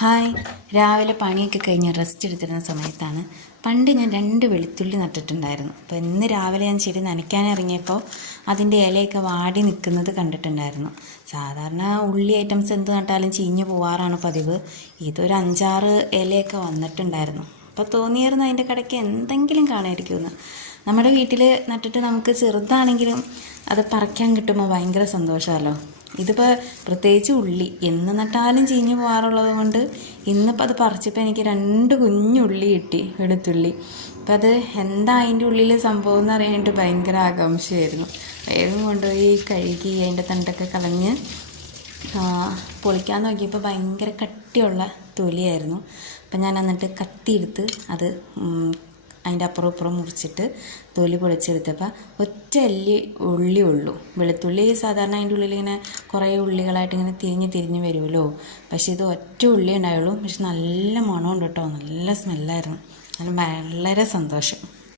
Hi, രാവിലെ പണിയൊക്കെ കഴിഞ്ഞ് റെസ്റ്റ് എടുത്തിരുന്ന സമയത്താണ് പണ്ട് ഞാൻ 2 വെളുത്തുള്ളി നട്ടിട്ടുണ്ടായിരുന്നു. അപ്പോൾ ഇന്ന് രാവിലെ ഞാൻ ചെടി നനയ്ക്കാൻ ഇറങ്ങിയപ്പോൾ അതിൻ്റെ ഇലയൊക്കെ വാടി നിൽക്കുന്നത് കണ്ടിട്ടുണ്ടായിരുന്നു. സാധാരണ ഉള്ളി ഐറ്റംസ് എന്ത് നട്ടാലും ചീഞ്ഞു പോവാറാണ് പതിവ്. ഇതൊരു 5-6 ഇലയൊക്കെ വന്നിട്ടുണ്ടായിരുന്നു. അപ്പോൾ തോന്നിയായിരുന്നു അതിൻ്റെ കടയ്ക്ക് എന്തെങ്കിലും കാണാതിരിക്കുമെന്ന്. നമ്മുടെ വീട്ടിൽ നട്ടിട്ട് നമുക്ക് ചെറുതാണെങ്കിലും അത് പറിക്കാൻ കിട്ടുമ്പോൾ ഭയങ്കര സന്തോഷമല്ലോ. ഇതിപ്പോൾ പ്രത്യേകിച്ച് ഉള്ളി എന്ന് നട്ടാലും ചീഞ്ഞു പോകാറുള്ളത് കൊണ്ട് ഇന്നിപ്പോൾ അത് പറിച്ചപ്പോൾ എനിക്ക് 2 കുഞ്ഞുള്ളി കിട്ടി, വെളുത്തുള്ളി. അപ്പം അത് എന്താ അതിൻ്റെ ഉള്ളിൽ സംഭവം എന്ന് അറിയാനായിട്ട് ഭയങ്കര ആകാംക്ഷയായിരുന്നു. വേഗം കൊണ്ടുപോയി കഴുകി അതിൻ്റെ തണ്ടൊക്കെ കളഞ്ഞ് പൊളിക്കാൻ നോക്കിയപ്പോൾ ഭയങ്കര കട്ടിയുള്ള തൊലിയായിരുന്നു. അപ്പം ഞാൻ എന്നിട്ട് കത്തിയെടുത്ത് അത് അതിൻ്റെ അപ്പുറം ഇപ്പുറം മുറിച്ചിട്ട് തൊലി പൊളിച്ചെടുത്തപ്പോൾ ഒറ്റ ഉള്ളി ഉള്ളൂ. വെളുത്തുള്ളി സാധാരണ അതിൻ്റെ ഉള്ളിൽ ഇങ്ങനെ കുറേ ഉള്ളികളായിട്ട് ഇങ്ങനെ തിരിഞ്ഞ് വരുമല്ലോ. പക്ഷേ ഇത് ഒറ്റ ഉള്ളി ഉണ്ടായുള്ളൂ. പക്ഷെ നല്ല മണമുണ്ട് കേട്ടോ, നല്ല സ്മെല്ലായിരുന്നു. അതിന് വളരെ സന്തോഷം.